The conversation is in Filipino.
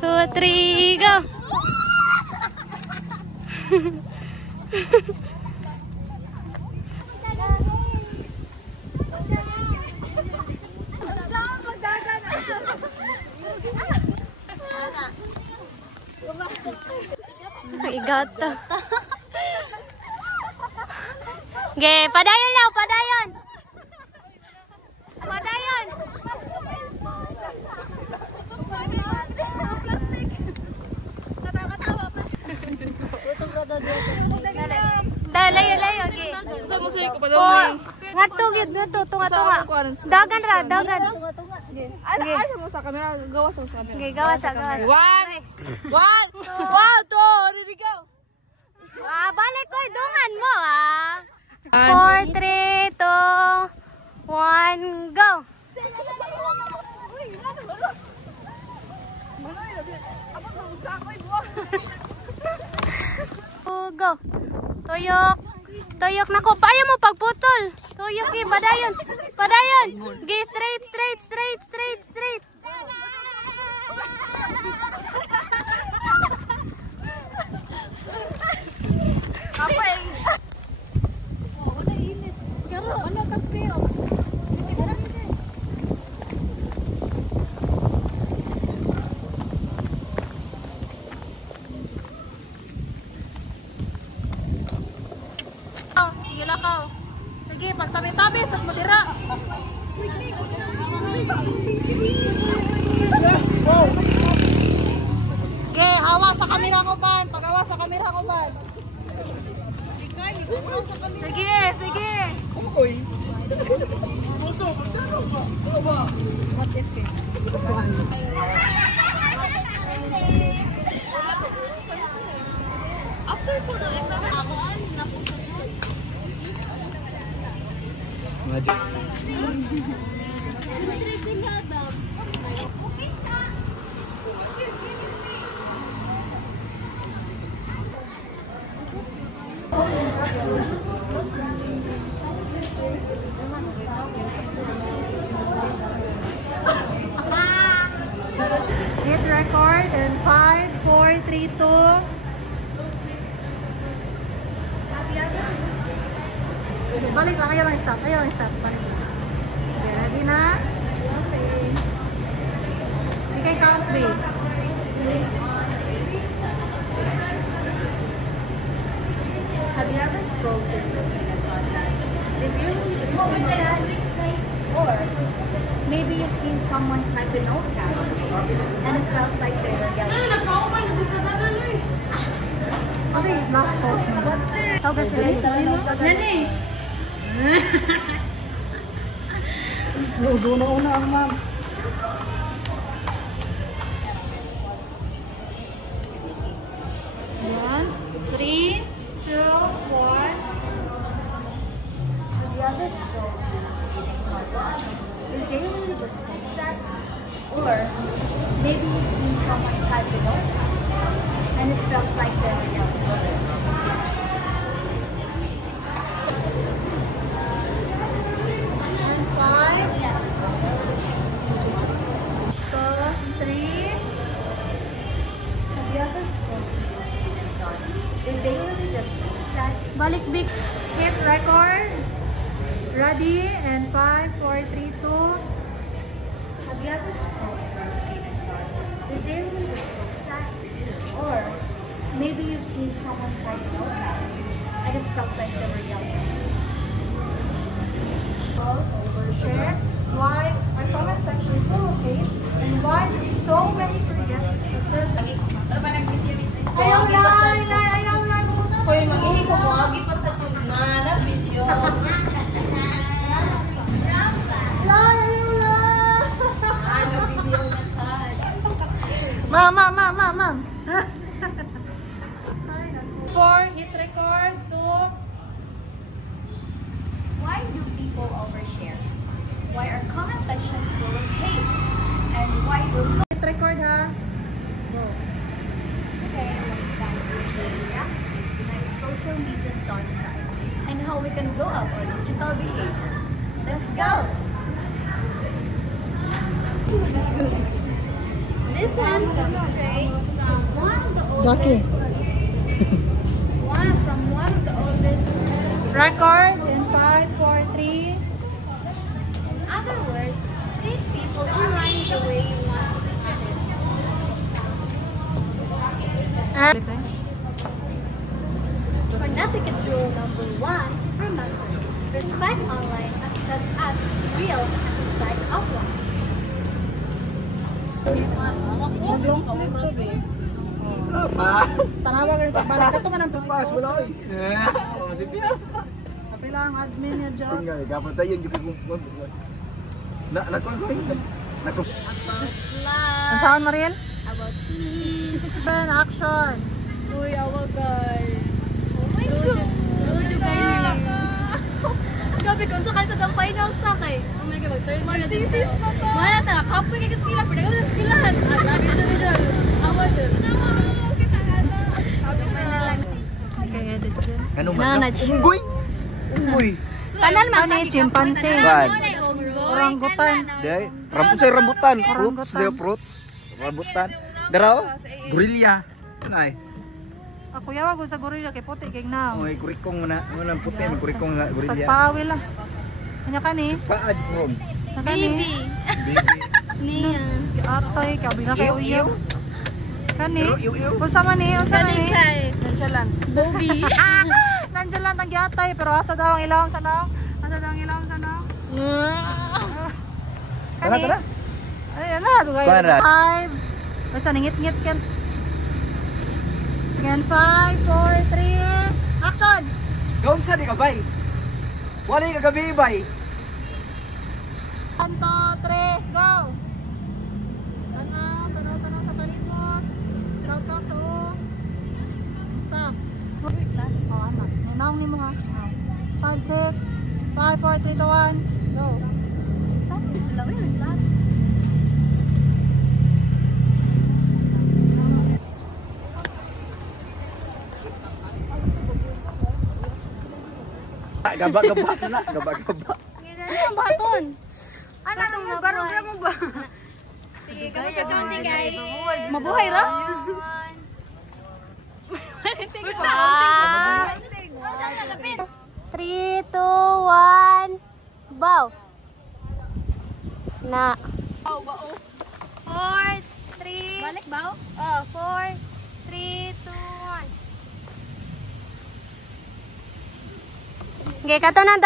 Two, three, go! Igata. Ge, padayon lang, padayon. Padayon. Layo, layo, ge. Ngadto gid dito, tunga-tunga. Dagan ra, dagan. Ano mo sa camera? Gawas mo sa camera. Ge, gawas, gawas. One, two, ready go. Balik ko, dungan mo, 4, 3, 2, 1, go! Go! Tuyok! Tuyok na ko! Ayaw mo pagputol! Tuyok, padayon! Padayon! Gi, straight, straight, straight, straight, straight! Sige lakaw. Sige, pagtabi-tabi sa madira. Sige, hawa sa kamera ko ban. Pag-hawa sa kamera ko ban. Sige, sige. Oy. Puso, ba? What if it? After ko na exam na puso. Hit record in 5, 4, 3, 2. Balik lang, ayaw lang stop, balik lang. Okay, ready na? Okay. You can count me. Have you ever spoken with me and thought that they really just sad? Or maybe you've seen someone type a notepad and it felt like they were yelling. Okay, last post mo. How ka siya? Una ang ma'am. One, 3, 2, 1. Have you ever spoken with me and thought, did they really just post that? Or maybe you've seen someone type a notepad and it felt like they were yelling. And 5, 2, 3. Have you ever spoken with me and thought, did they really just post that? Balik, big. Hit record. Ready? And 5, 4, 3, 2. Have you ever spoken with me and thought, did they really just post that? Or maybe you've seen someone type a notepad and it felt like they were yelling. Overshare. Why our comment section is full of hate and why there's so many forget that there's ayaw lang Hoy, mangihi ko mo agi pa sa tugma na video. Ano video na sad. Ma'am. 4, hit record. 2. Why do people overshare? Why are comment sections full of hate? And why do Hit record ha. Go. okay, let's dive into reacting to social media's dark side and how we can blow up our digital behavior. Let's go. This one comes straight from one of the oldest. One of the oldest. Record in 5, 4, 3. In other words, treat people online the way you want to be treated. For etiquette rule number 1, remember, respect online as just as real as respect offline. Tanawa ka rin pagbalik. Ito man ang Pas wala oy. Masih pila. Kapila ang admin niya dyan. Tinggal kapan saya yung gipipon. Nak lakon ko. Nasuk. Ang saan, Mariel? About me. Ben, action! Uy, awa guys. Oh my God. Rojo kayo nila. Grabe ko, sakay sa final sa kay. Oh my God, mag-third year na din tayo. Mana ta, kapoy kay skila, pero gawin sa skilahan. Lagi na dyan. Awa dyan. Okay, edit dyan. Ano Nanaj. Unggoy. Unggoy. Tanan man ni chimpanzee. Ban. Orangutan. Dai, rambutan. Fruits, Orangutan. dia fruits. Rambutan. Daraw, gorilla. Nay. Ako yawa ko sa gorilla kay puti kay now. Oy, kurikong mana puti, kurikong nga Sa gorilla. pawil lah. Kanya ka ni? Paad rom. Baby. Baby. Niya. Atay, kabila kay Iw, uyaw. iw. Kani? Iw, iw. Unsa man ni? Unsa man ni? Nonchalant. Bobby. Nandiyan lang ang giatay pero asa daw ang ilawom sa naong? Asa daw ang ilawom sa naong? Tara, tara. Ay, ano? Dugay. Para. 5. Basta ningit-ngit kan. Yan, 5, 4, 3. Action! Gaon sa di ka bay. Wala ka gabi bay. 1, 2, 3, go! Tanaw sa palibot. Taut-taut sa o. Stop. Oh, anak. Ninawang ni mo ha. 5, 6, 5, 4, 3, 2, 1. Go. Sila, uy, naglat. Gaba-gaba na, gaba-gaba. Ano baton? Ano mo barog mo ba? Sige, kami ka-counting guys. Mabuhay ra? Three, 2, 1, bow. Na. 4, 3. Balik ba? Oh, 4, 3, 2, 1. Okay, kato ng